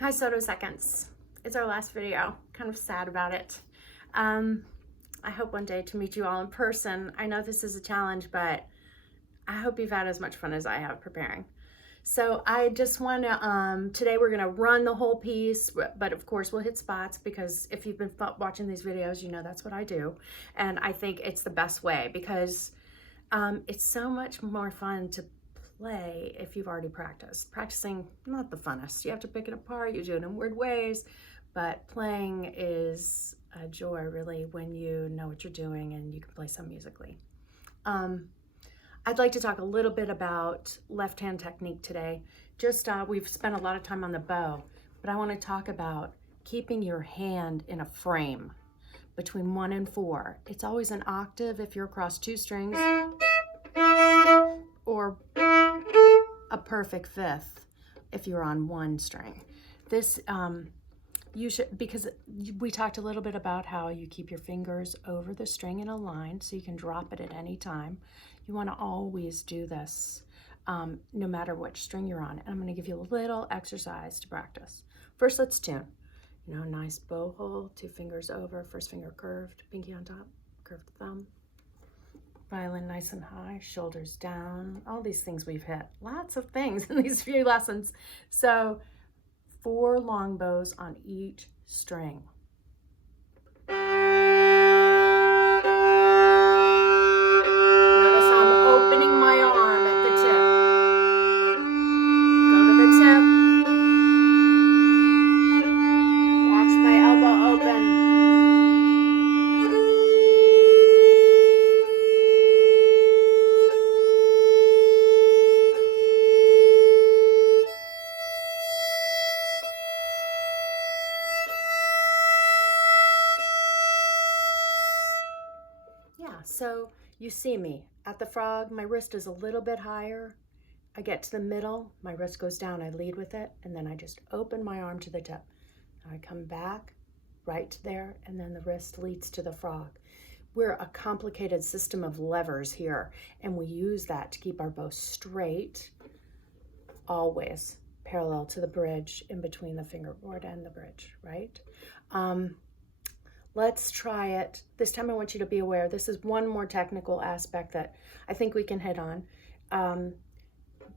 Hi, Soto Seconds. It's our last video. Kind of sad about it. I hope one day to meet you all in person. I know this is a challenge, but I hope you've had as much fun as I have preparing. So I just want to, today we're going to run the whole piece, but of course we'll hit spots because if you've been watching these videos, you know that's what I do. And I think it's the best way because it's so much more fun to play if you've already practiced. Practicing, not the funnest. You have to pick it apart, you do it in weird ways, but playing is a joy really when you know what you're doing and you can play some musically. I'd like to talk a little bit about left hand technique today. We've spent a lot of time on the bow, but I want to talk about keeping your hand in a frame between 1 and 4. It's always an octave if you're across 2 strings, or a perfect 5th if you're on 1 string. This you should, because we talked a little bit about how you keep your fingers over the string in a line so you can drop it at any time. You want to always do this no matter which string you're on. And I'm going to give you a little exercise to practice. First, let's tune. You know, nice bow hold, 2 fingers over, first finger curved, pinky on top, curved thumb. Violin nice and high, shoulders down, all these things we've hit. Lots of things in these few lessons. So 4 long bows on each string. Notice I'm opening my arm at the tip. Go to the tip. Watch my elbow open. So you see me at the frog, my wrist is a little bit higher. I get to the middle, my wrist goes down, I lead with it, and then I just open my arm to the tip. I come back right to there, and then the wrist leads to the frog. We're a complicated system of levers here, and we use that to keep our bow straight, always parallel to the bridge in between the fingerboard and the bridge, right? Let's try it. This time I want you to be aware, this is one more technical aspect that I think we can hit on.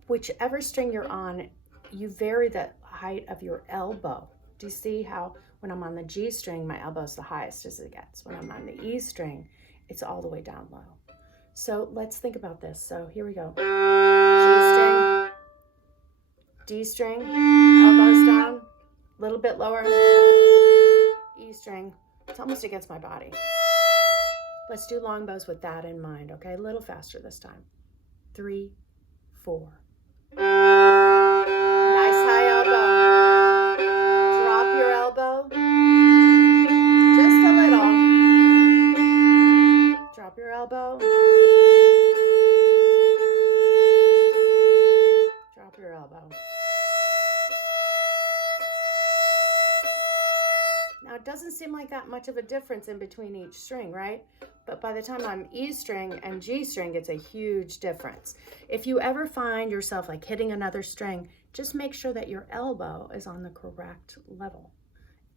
Whichever string you're on, you vary the height of your elbow. Do you see how when I'm on the G string, my elbow is the highest as it gets. When I'm on the E string, it's all the way down low. So let's think about this. So here we go. G string, D string, elbows down, a little bit lower, E string. It's almost against my body. Let's do long bows with that in mind, okay? A little faster this time. 3, 4. Nice high elbow. Drop your elbow. Just a little. Drop your elbow. Drop your elbow. Now, it doesn't seem like that much of a difference in between each string, right? But by the time I'm E string and G string, it's a huge difference. If you ever find yourself like hitting another string, just make sure that your elbow is on the correct level.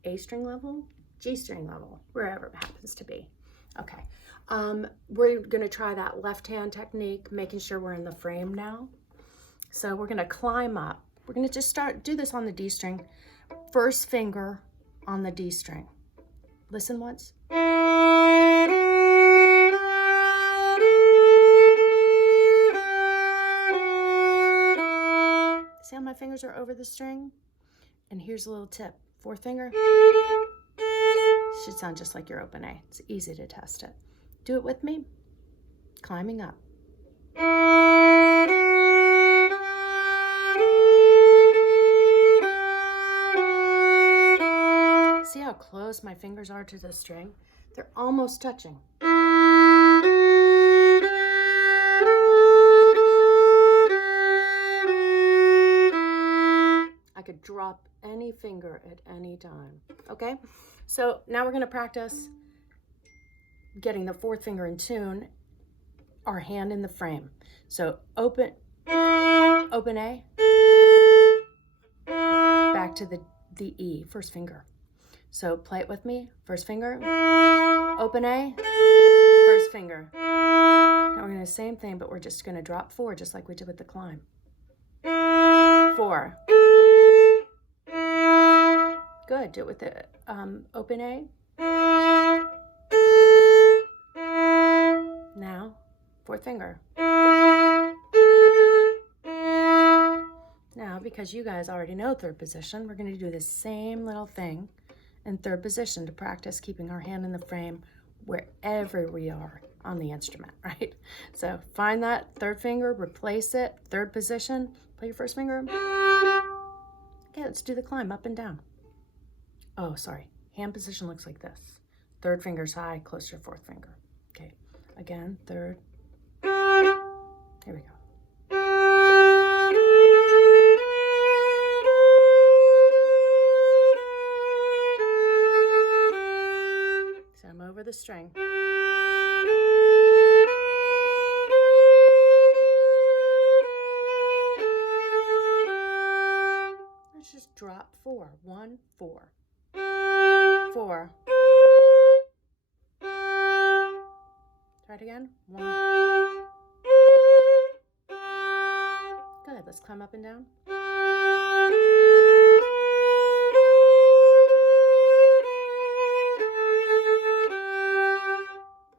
A string level, G string level, wherever it happens to be. Okay, we're gonna try that left hand technique, making sure we're in the frame now. So we're gonna climb up. We're gonna just do this on the D string. First finger on the D string. Listen once. See how my fingers are over the string? And here's a little tip. 4th finger. Should sound just like your open A. It's easy to test it. Do it with me. Climbing up. See how close my fingers are to the string? They're almost touching. I could drop any finger at any time, okay? So now we're gonna practice getting the 4th finger in tune, our hand in the frame. So open A, back back to the E, first finger. So play it with me. First finger, open A, first finger. Now we're going to do the same thing, but we're just going to drop 4, just like we did with the climb. 4. Good. Do it with the open A. Now, 4th finger. Now, because you guys already know 3rd position, we're going to do the same little thing in 3rd position to practice keeping our hand in the frame wherever we are on the instrument, right? So find that 3rd finger, replace it, 3rd position, play your 1st finger. Okay, let's do the climb up and down. Oh, sorry. Hand position looks like this. 3rd finger's high, close to your 4th finger. Okay, again, 3rd. Here we go. So I'm over the string. Let's just drop 4. 1, 4. 4. Try it again. 1. Good. Let's climb up and down.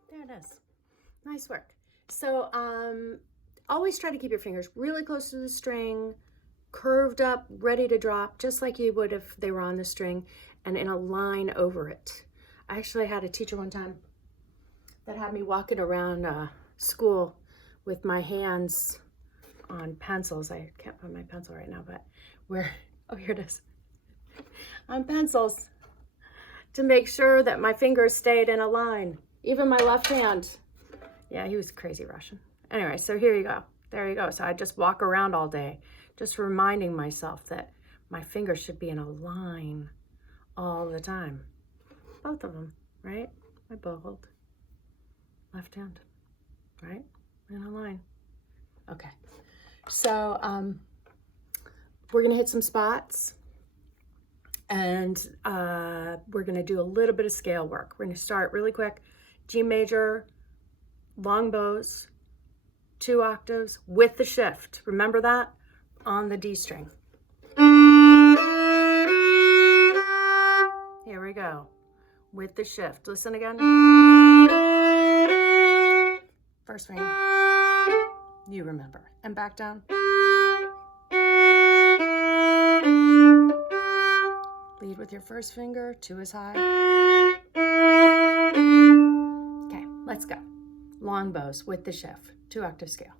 There it is. Nice work. So always try to keep your fingers really close to the string, curved up, ready to drop, just like you would if they were on the string, and in a line over it. I actually had a teacher one time that had me walking around school with my hands on pencils. I can't find my pencil right now, but oh, here it is. On pencils to make sure that my fingers stayed in a line, even my left hand. Yeah, he was crazy Russian. Anyway, so here you go. There you go. So I just walk around all day, just reminding myself that my fingers should be in a line all the time. Both of them, right? I bowled. Left hand, right? In a line. Okay. So we're going to hit some spots, and we're going to do a little bit of scale work. We're going to start really quick. G major, long bows, 2 octaves with the shift. Remember that? On the D string. Here we go. With the shift. Listen again. First ring. You remember. And back down. Lead with your first finger. 2 is high. Okay, let's go. Long bows with the shift. 2 octave scale.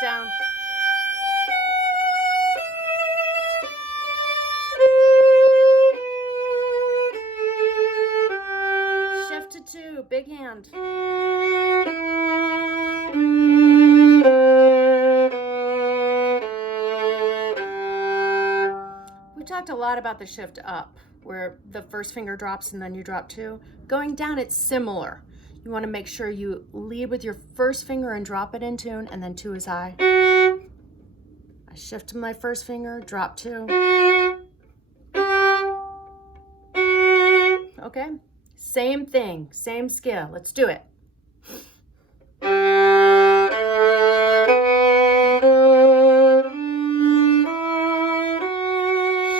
Down. Shift to 2, big hand. We talked a lot about the shift up, where the first finger drops and then you drop 2. Going down, it's similar. You want to make sure you lead with your first finger and drop it in tune, and then 2 is high. I shift to my first finger, drop 2. Okay, same thing, same scale. Let's do it.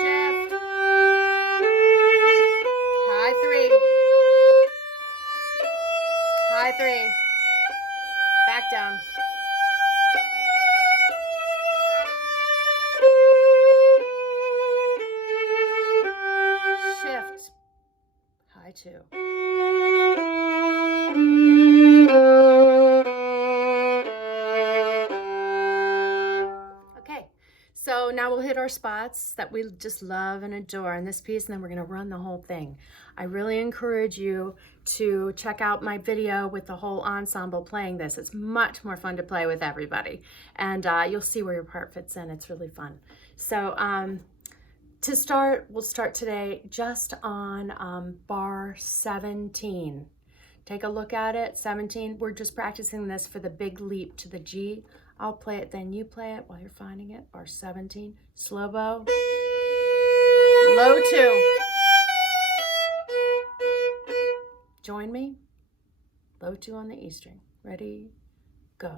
Shift. High 3. High 3. Back down. Shift. High 2. So now we'll hit our spots that we just love and adore in this piece, and then we're going to run the whole thing. I really encourage you to check out my video with the whole ensemble playing this. It's much more fun to play with everybody, and you'll see where your part fits in. It's really fun. So to start, we'll start today just on bar 17. Take a look at it, 17. We're just practicing this for the big leap to the G. I'll play it, then you play it while you're finding it. Bar 17, slow bow, low 2. Join me, low 2 on the E string. Ready, go.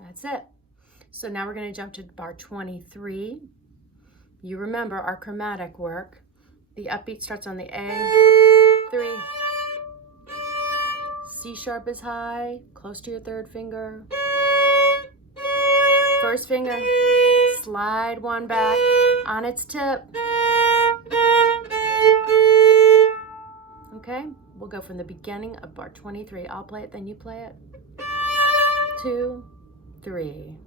That's it. So now we're going to jump to bar 23. You remember our chromatic work. The upbeat starts on the A, 3. C sharp is high, close to your third finger. First finger, slide one back on its tip. Okay, we'll go from the beginning of bar 23. I'll play it, then you play it. 2, 3.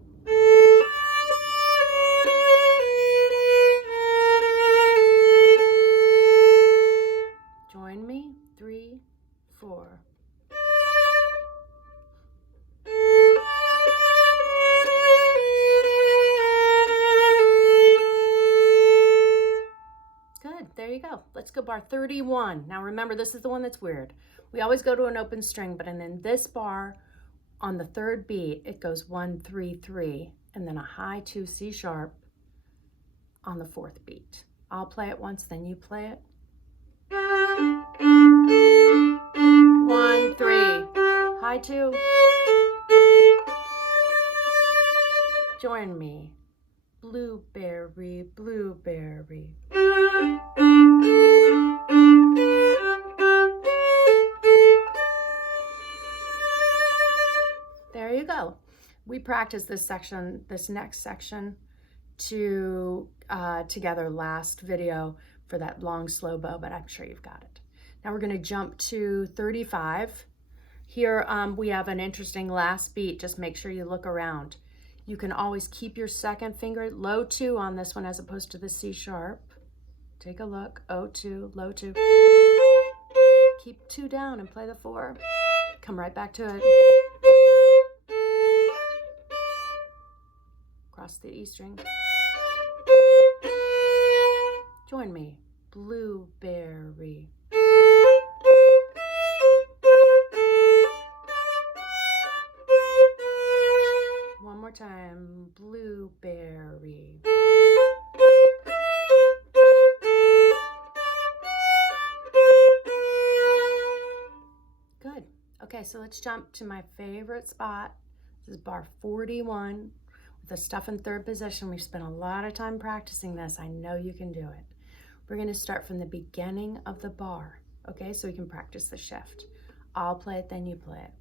Join me, 3, 4. Good, there you go. Let's go bar 31. Now remember, this is the one that's weird. We always go to an open string, but in this bar, on the third beat, it goes 1, 3, 3, and then a high 2 C sharp on the fourth beat. I'll play it once, then you play it. 1, 3, high 2. Join me, blueberry, blueberry. There you go. We practiced this section, this next section, together last video for that long slow bow, but I'm sure you've got it. Now we're going to jump to 35. Here we have an interesting last beat. Just make sure you look around. You can always keep your second finger low 2 on this one as opposed to the C sharp. Take a look. O2, low 2. Keep 2 down and play the 4. Come right back to it. Cross the E string. Join me, blueberry. One more time, blueberry. Good. Okay, so let's jump to my favorite spot. This is bar 41. The stuff in third position. We've spent a lot of time practicing this. I know you can do it. We're going to start from the beginning of the bar, okay, so we can practice the shift. I'll play it, then you play it.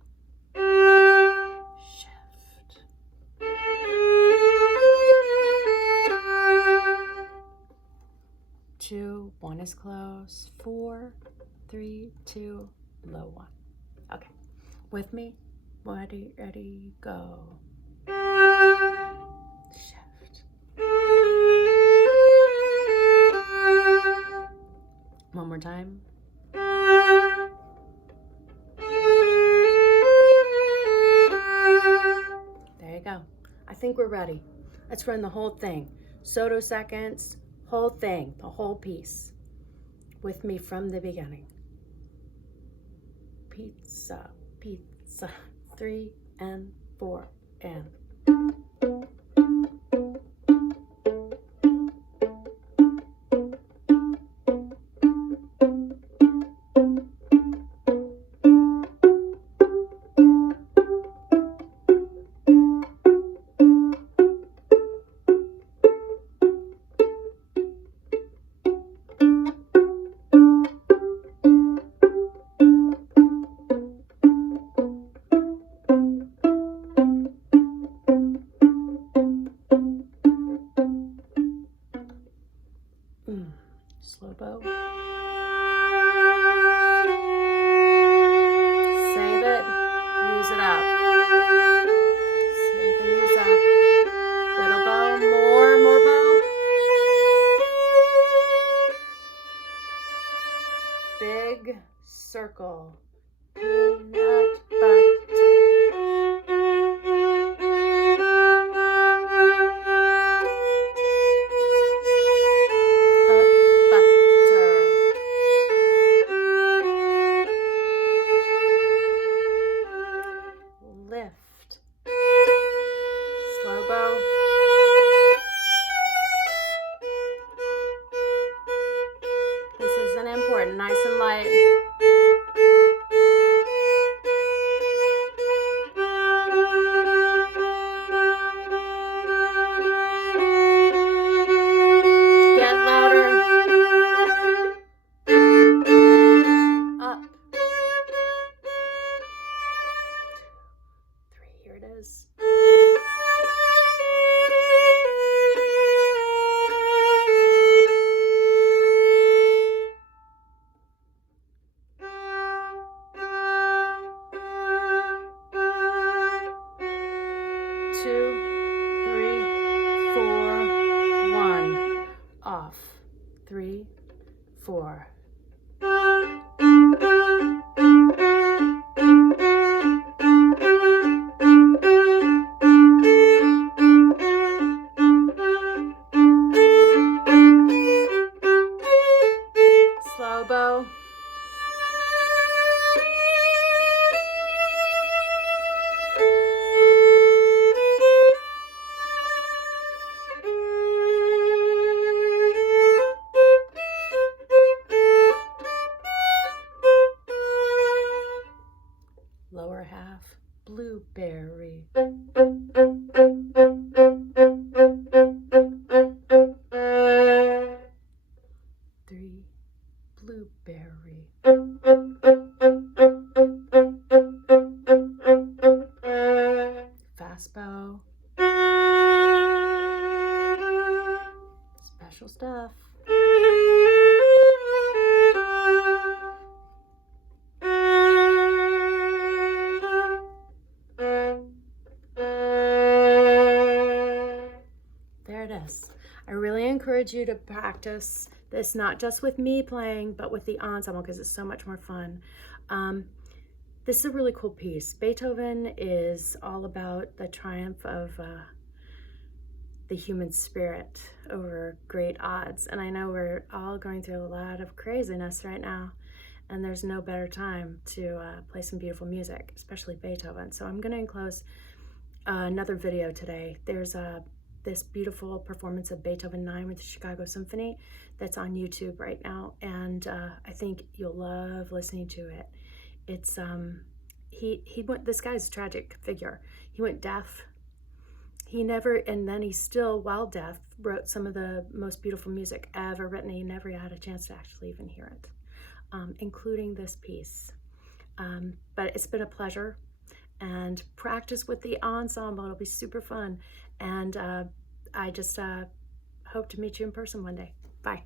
Shift. 2, 1 is close. 4, 3, 2, low 1. Okay, with me? Ready, go. Shift. One more time. There you go. I think we're ready. Let's run the whole thing. Soto seconds, whole thing, the whole piece. With me from the beginning. Pizza, pizza. 3 and 4 and. 4/2 blueberry. 3 blueberry. 5 bow. Special stuff. There it is. I really encourage you to practice this, not just with me playing, but with the ensemble, because it's so much more fun. This is a really cool piece. Beethoven is all about the triumph of the human spirit over great odds. And I know we're all going through a lot of craziness right now, and there's no better time to play some beautiful music, especially Beethoven. So I'm going to enclose another video today. There's this beautiful performance of Beethoven 9 with the Chicago Symphony that's on YouTube right now, and I think you'll love listening to it. It's he went, this guy's a tragic figure. He went deaf. He never, and then he still, while deaf, wrote some of the most beautiful music ever written. He never had a chance to actually even hear it, including this piece. But it's been a pleasure, and practice with the ensemble. It'll be super fun, and I just hope to meet you in person one day. Bye.